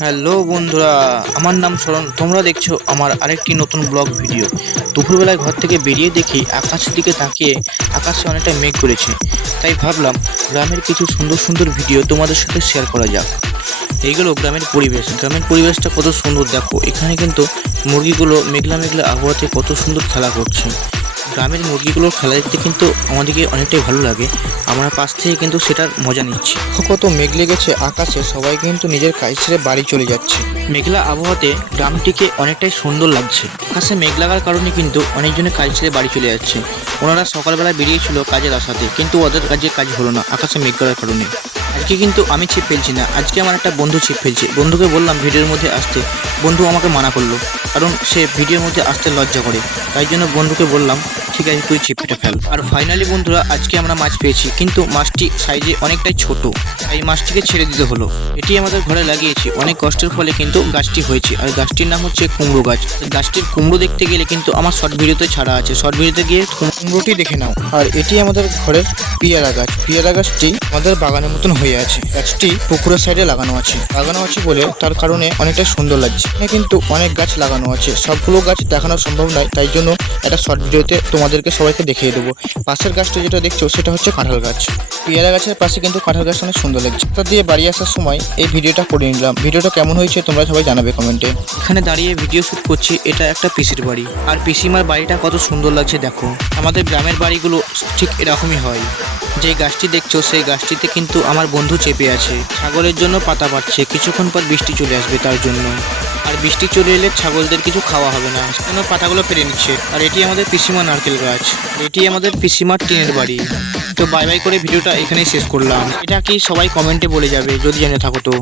Hello বন্ধুরা, আমার নাম শরণ। তোমরা দেখছো আমার আরেকটি নতুন ব্লগ ভিডিও। দুপুরবেলায় ঘর থেকে বেরিয়ে দেখি আকাশের দিকে তাকিয়ে আকাশে অনেকটা মেঘ করেছে। তাই ভাবলাম গ্রামের কিছু সুন্দর সুন্দর ভিডিও তোমাদের সাথে শেয়ার করা যাক। এইগুলো গ্রামের পরিবেশ। গ্রামের পরিবেশটা কত সুন্দর দেখো। এখানে কিন্তু মুরগিগুলো মেঘলা মেঘলা আবহাওয়াতে কত সুন্দর খেলা করছে। গ্রামের মুরগিগুলোর খেলা দেখতে কিন্তু আমাদেরকে অনেকটাই ভালো লাগে। আমরা পাশ থেকে কিন্তু সেটার মজা নিচ্ছি। কত মেঘ লেগেছে আকাশে, সবাই কিন্তু নিজের কাজ ছেড়ে বাড়ি চলে যাচ্ছে। মেঘলা আবহাওয়াতে গ্রামটিকে অনেকটাই সুন্দর লাগছে। আকাশে মেঘ লাগার কারণে কিন্তু অনেকজনের কাজ ছেড়ে বাড়ি চলে যাচ্ছে। ওনারা সকালবেলা বেরিয়েছিল কাজের আশাতে, কিন্তু ওদের কাজ হলো না আকাশে মেঘ লাগার কারণে। আজকে কিন্তু আমি ছিপ ফেলছি না, আজকে আমার একটা বন্ধু ছিপ ফেলছে। বন্ধুকে বললাম ভিডিওর মধ্যে আসতে, বন্ধু আমাকে মানা করলো, কারণ সে ভিডিওর মধ্যে আসতে লজ্জা করে। তাই জন্য বন্ধুকে বললাম ঠিক আছে তুই ছিপটা ফেল। আর ফাইনালি বন্ধুরা আজকে আমরা মাছ পেয়েছি, কিন্তু মাছটি সাইজে অনেকটাই ছোট, তাই মাছটিকে ছেড়ে দিতে হলো। এটি আমাদের ঘরে লাগিয়েছি, অনেক কষ্টের ফলে কিন্তু গাছটি হয়েছে। আর গাছটির নাম হচ্ছে কুমড়ো গাছ। গাছটির কুমড়ো দেখতে গেলে কিন্তু আমার শর্ট ভিডিওতে ছাড়া আছে, শর্ট ভিডিওতে গিয়ে কুমড়োটি দেখে নাও। আর এটি আমাদের ঘরের পেয়ারা গাছ। পেয়ারা গাছটি আমাদের বাগানের মতন হয়ে আছে। গাছটি পুকুরের সাইডে লাগানো আছে বলে তার কারণে অনেকটা সুন্দর লাগছে। এখানে কিন্তু অনেক গাছ লাগানো আছে, সবগুলো গাছ দেখানো সম্ভব নয়, তাই জন্য একটা শর্ট ভিডিওতে তোমাদেরকে সবাইকে দেখিয়ে দেবো। পাশের গাছটা যেটা দেখছো সেটা হচ্ছে কাঁঠাল গাছ। পেয়ারা গাছের পাশে কিন্তু কাঁঠাল গাছটা অনেক সুন্দর লাগছে। তা দিয়ে বাড়ি আসার সময় এই ভিডিওটা করে নিলাম। ভিডিওটা কেমন হয়েছে তোমরা সবাই জানাবে কমেন্টে। এখানে দাঁড়িয়ে ভিডিও শুট করছি, এটা একটা পিসির বাড়ি। আর পিসিমার বাড়িটা কত সুন্দর লাগছে দেখো। আমাদের গ্রামের বাড়িগুলো ঠিক এরকমই হয়। যে গাছটি দেখছো সেই গাছটিতে কিন্তু আমার বন্ধু চেপে আছে, ছাগলের জন্য পাতা পাচ্ছে। কিছুক্ষণ পর বৃষ্টি চলে আসবে তার জন্য। আর বৃষ্টি চলে এলে ছাগলদের কিছু খাওয়া হবে না, সেজন্য পাতাগুলো পেরে নিচ্ছে। আর এটি আমাদের পিসিমা নারকেল গাছ, এটি আমাদের পিসিমার টিনের বাড়ি। তো বাই বাই করে ভিডিওটা এখানেই শেষ করলাম। এটা কি সবাই কমেন্টে বলে যাবে যদি জেনে থাকো তো।